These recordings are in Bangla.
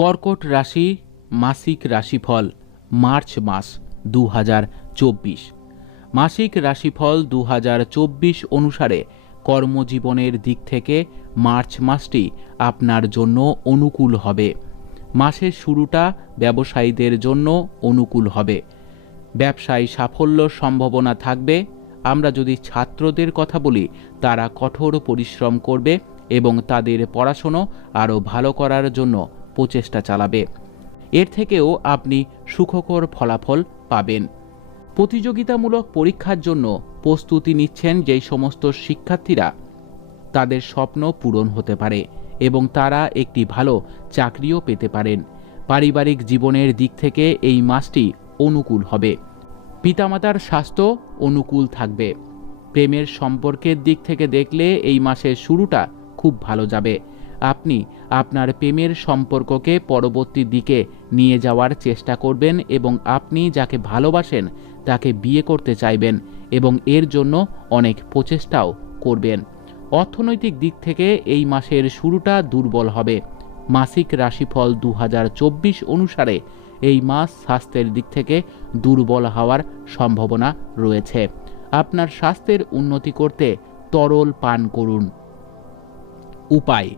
কর্কট রাশি মাসিক রাশিফল মার্চ মাস 2024। মাসিক রাশিফল 2024 অনুসারে কর্মজীবনের দিক থেকে মার্চ মাসটি আপনার জন্য অনুকূল হবে। মাসের শুরুটা ব্যবসায়ীদের জন্য অনুকূল হবে। ব্যবসায় সাফল্য সম্ভাবনা থাকবে। আমরা যদি ছাত্রদের কথা বলি, তারা কঠোর পরিশ্রম করবে এবং তাদের পড়াশুনো আরও ভালো করার জন্য প্রচেষ্টা চালাবে। এর থেকেও আপনি সুখকর ফলাফল পাবেন। প্রতিযোগিতামূলক পরীক্ষার জন্য প্রস্তুতি নিচ্ছেন যেই সমস্ত শিক্ষার্থীরা, তাদের স্বপ্ন পূরণ হতে পারে এবং তারা একটি ভালো চাকরিও পেতে পারেন। পারিবারিক জীবনের দিক থেকে এই মাসটি অনুকূল হবে। পিতামাতার স্বাস্থ্য অনুকূল থাকবে। প্রেমের সম্পর্কের দিক থেকে দেখলে এই মাসের শুরুটা খুব ভালো যাবে। আপনি আপনার প্রেমের সম্পর্ককে পরবর্তী দিকে নিয়ে যাওয়ার চেষ্টা করবেন এবং আপনি যাকে ভালোবাসেন তাকে বিয়ে করতে চাইবেন এবং এর জন্য অনেক প্রচেষ্টাও করবেন। অর্থনৈতিক দিক থেকে এই মাসের শুরুটা দুর্বল হবে। মাসিক রাশিফল 2024 অনুসারে এই মাস স্বাস্থ্যের দিক থেকে দুর্বল হওয়ার সম্ভাবনা রয়েছে। আপনার স্বাস্থ্যের উন্নতি করতে তরল পান করুন। উপায়: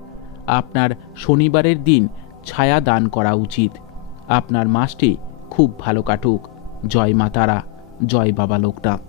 আপনার শনিবারের দিন ছায়া দান করা উচিত। আপনার মাসটি খুব ভালো কাটুক। জয় মা তারা, জয় বাবা লোকনাথ।